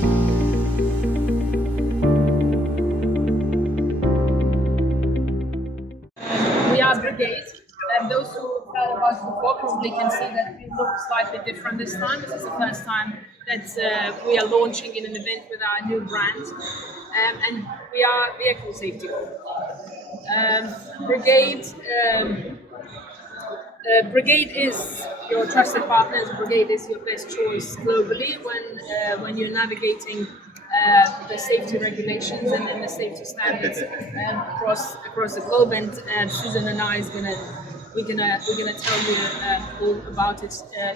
We are Brigade, and those who heard about us before probably can see that we look slightly different this time. This is the first time that we are launching in an event with our new brand, and we are vehicle safety. Brigade. Brigade is your trusted partner. Brigade is your best choice globally when you're navigating the safety regulations and then the safety standards across the globe. And Susan and I we're gonna tell you all about it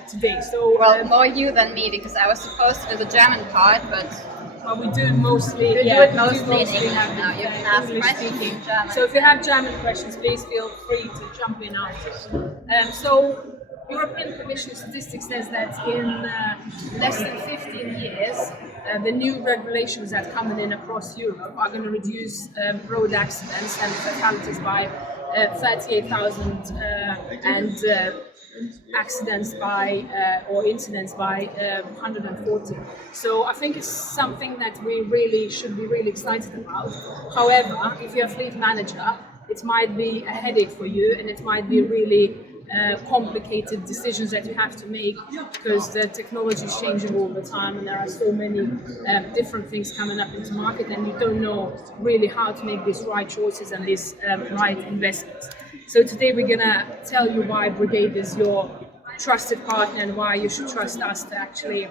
today. So well, more you than me, because I was supposed to do the German part, but well, we do it mostly. We do it mostly in English now. You can ask English questions speaking. in German. So if you have German questions, please feel free to jump in after. So European Commission statistics says that in less than 15 years, the new regulations that are coming in across Europe are going to reduce road accidents and fatalities by 38,000 and accidents by or incidents by 140. So I think it's something that we really should be really excited about. However, if you're a fleet manager, it might be a headache for you, and it might be really complicated decisions that you have to make, because the technology is changing all the time and there are so many different things coming up into market, and you don't know really how to make these right choices and these right investments. So today we're gonna tell you why Brigade is your trusted partner and why you should trust us to actually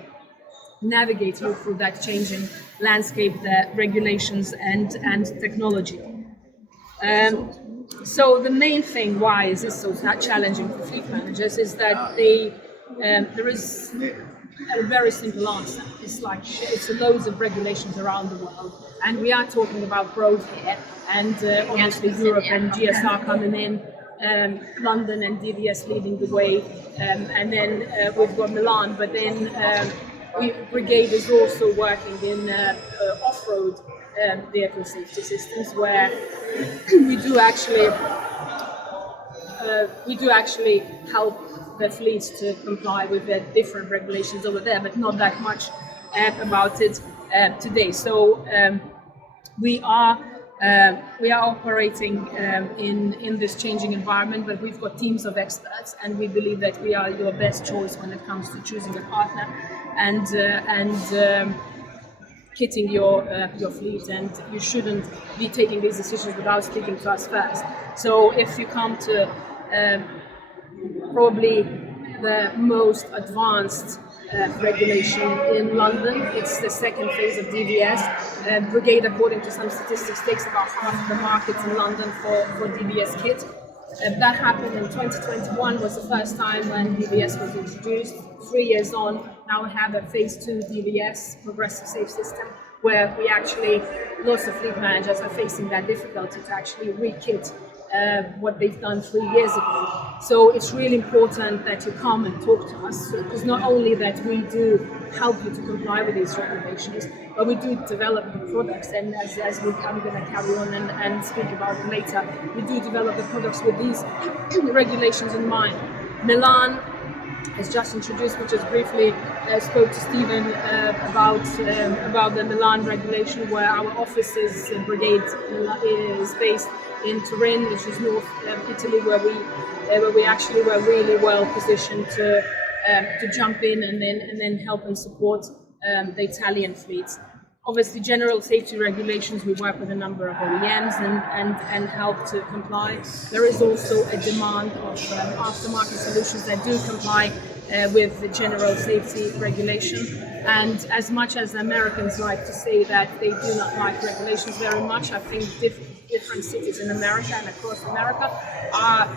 navigate you through that changing landscape, the regulations and technology. So the main thing why is this so challenging for fleet managers is that there is a very simple answer. It's loads of regulations around the world, and we are talking about road here, and obviously Europe and GSR coming in, London and DVS leading the way, and then we've got Milan, but then Brigade is also working in off-road vehicle safety systems, where we do actually help the fleets to comply with the different regulations over there, but not that much about it today. So we are operating in this changing environment, but we've got teams of experts, and we believe that we are your best choice when it comes to choosing a partner and kitting your fleet, and you shouldn't be taking these decisions without speaking to us first. So if you come to probably the most advanced regulation in London, it's the second phase of DVS. Brigade, according to some statistics, takes about half the market in London for DVS kit. That happened in 2021, was the first time when DVS was introduced. 3 years on, now we have a phase 2 DVS, progressive safe system, where we actually, lots of fleet managers are facing that difficulty to actually re-kit what they've done 3 years ago. So it's really important that you come and talk to us, because not only that we do help you to comply with these regulations, but we do develop the products, and as I'm going to carry on and speak about later, we do develop the products with these regulations in mind. Milan has just introduced, we just briefly spoke to Stephen about the Milan regulation, where our office is Brigade is based in Turin, which is north Italy, where we actually were really well positioned to jump in and then help and support the Italian fleets. Obviously, general safety regulations, we work with a number of OEMs and help to comply. There is also a demand of aftermarket solutions that do comply with the general safety regulation. And as much as Americans like to say that they do not like regulations very much, I think different cities in America and across America are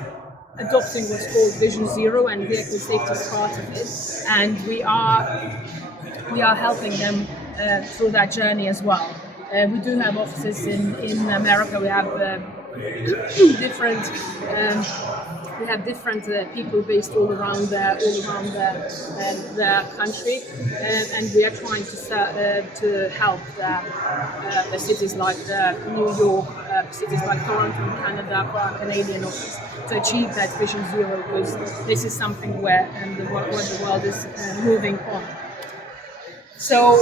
adopting what's called Vision Zero, and vehicle safety is part of it. And we are helping them through that journey as well. We do have offices in America. We have different people based all around the country, and we are trying to help the cities like New York, cities like Toronto in Canada, for our Canadian office, to achieve that Vision Zero, because this is something where the world is moving on. So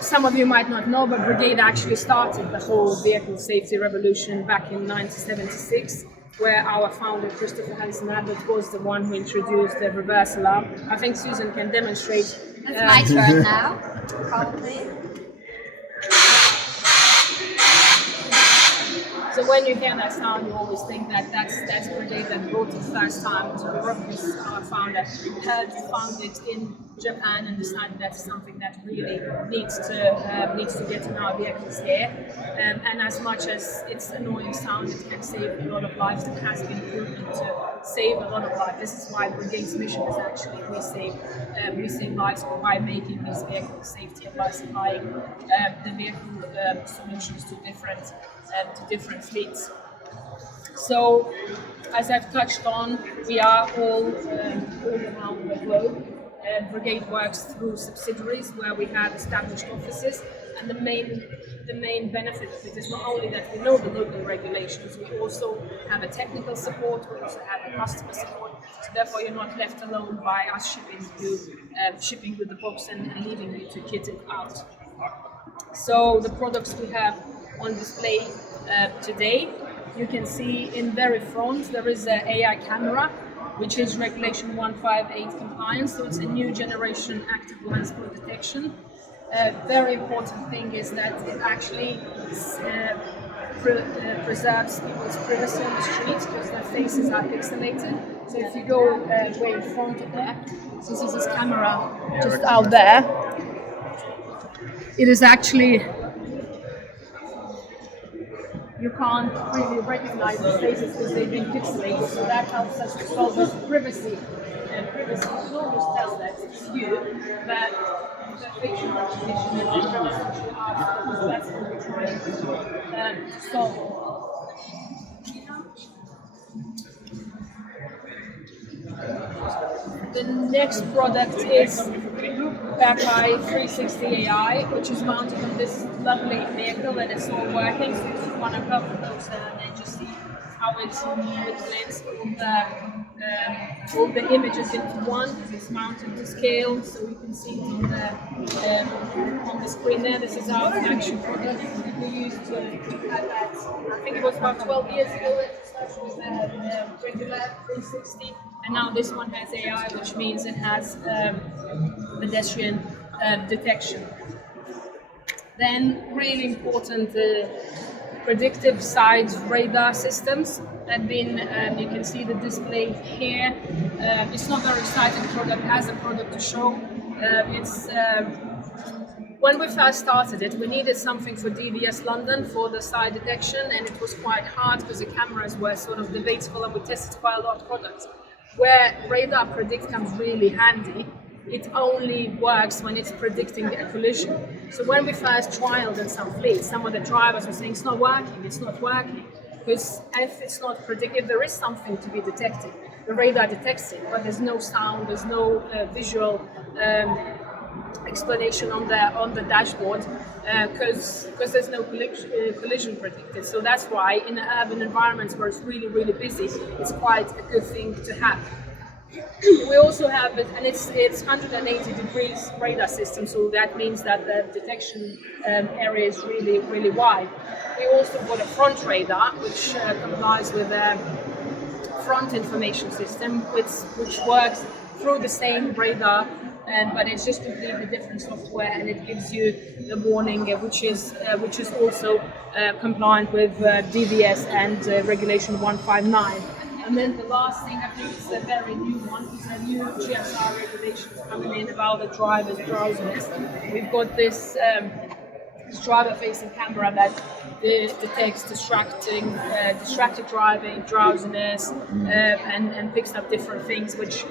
some of you might not know, but Brigade actually started the whole vehicle safety revolution back in 1976, where our founder Christopher Hansen Abbott was the one who introduced the reverse alarm. I think Susan can demonstrate. It's my turn now, probably. So when you hear that sound, you always think that that's Brigade that brought it first time to Europe. Because our founder had found it in Japan and decided that's something that really needs to get in our vehicles here. And as much as it's annoying sound, it can save a lot of lives. It has been proven to save a lot of lives. This is why Brigade's mission is actually we save lives by making these vehicles safety and by supplying the vehicle solutions to different fleets. So, as I've touched on, we are all around the globe. Brigade works through subsidiaries where we have established offices, and the main benefit of it is not only that we know the local regulations, we also have a technical support, we also have a customer support, so therefore you're not left alone by us shipping with the box and leaving you to kit it out. So the products we have on display today, you can see in very front there is an AI camera, which is regulation 158 compliance, so it's a new generation active blind spot detection. Very important thing is that it actually preserves people's privacy on the streets because their faces are pixelated. So if you go way in front of there, so this is this camera just out there, it is actually, you can't really recognize the faces because they've been pixelated, so that helps us to solve this privacy. And privacy, you can almost tell that it's you, but the facial recognition and the privacy are, because that's what we're trying to solve. The next product is Akvile 360 AI, which is mounted on this lovely vehicle and it's all working. So if you want to come closer and then just see how it blends all the images into one, because it's mounted to scale, so you can see it on the screen there. This is our flagship product we used to have that. I think it was about 12 years ago it started with the regular 360. And now this one has AI, which means it has pedestrian detection. Then really important predictive side radar systems that been, you can see the display here. It's not a very exciting product as a product to show. When we first started it, we needed something for DVS London for the side detection, and it was quite hard because the cameras were sort of debatable and we tested quite a lot of products. Where radar predict comes really handy, it only works when it's predicting a collision. So when we first trialed in some fleets, some of the drivers were saying it's not working. Because if it's not predictive, there is something to be detected. The radar detects it, but there's no sound, there's no visual explanation on the dashboard because there's no collision predicted. So that's why in urban environments where it's really, really busy, it's quite a good thing to have. We also have it, and it's 180 degrees radar system, so that means that the detection area is really, really wide. We also got a front radar, which complies with a front information system, which works through the same radar, but it's just completely different software, and it gives you the warning, which is also compliant with DVS and Regulation 159. And then the last thing, I think is a very new one, is a new GSR regulations coming in about the driver's drowsiness. We've got this driver-facing camera that detects distracted driving, drowsiness, and picks up different things, which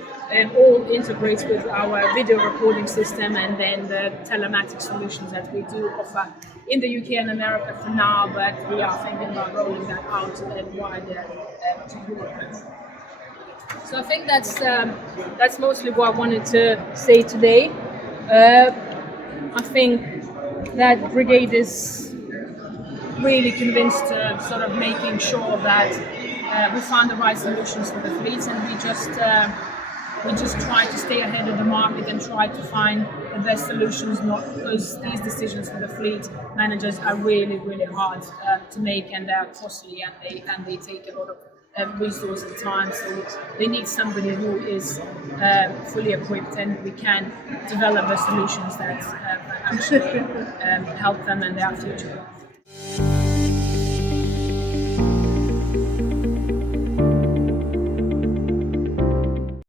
all integrates with our video recording system and then the telematic solutions that we do offer in the UK and America for now, but we are thinking about rolling that out wider to Europe. So I think that's mostly what I wanted to say today. I think that Brigade is really convinced to sort of making sure that we find the right solutions for the fleets, and we just we just try to stay ahead of the market and try to find the best solutions, not because these decisions for the fleet managers are really, really hard to make, and they're costly, and they take a lot of resource and time. So they need somebody who is fully equipped, and we can develop the solutions that actually help them in their future.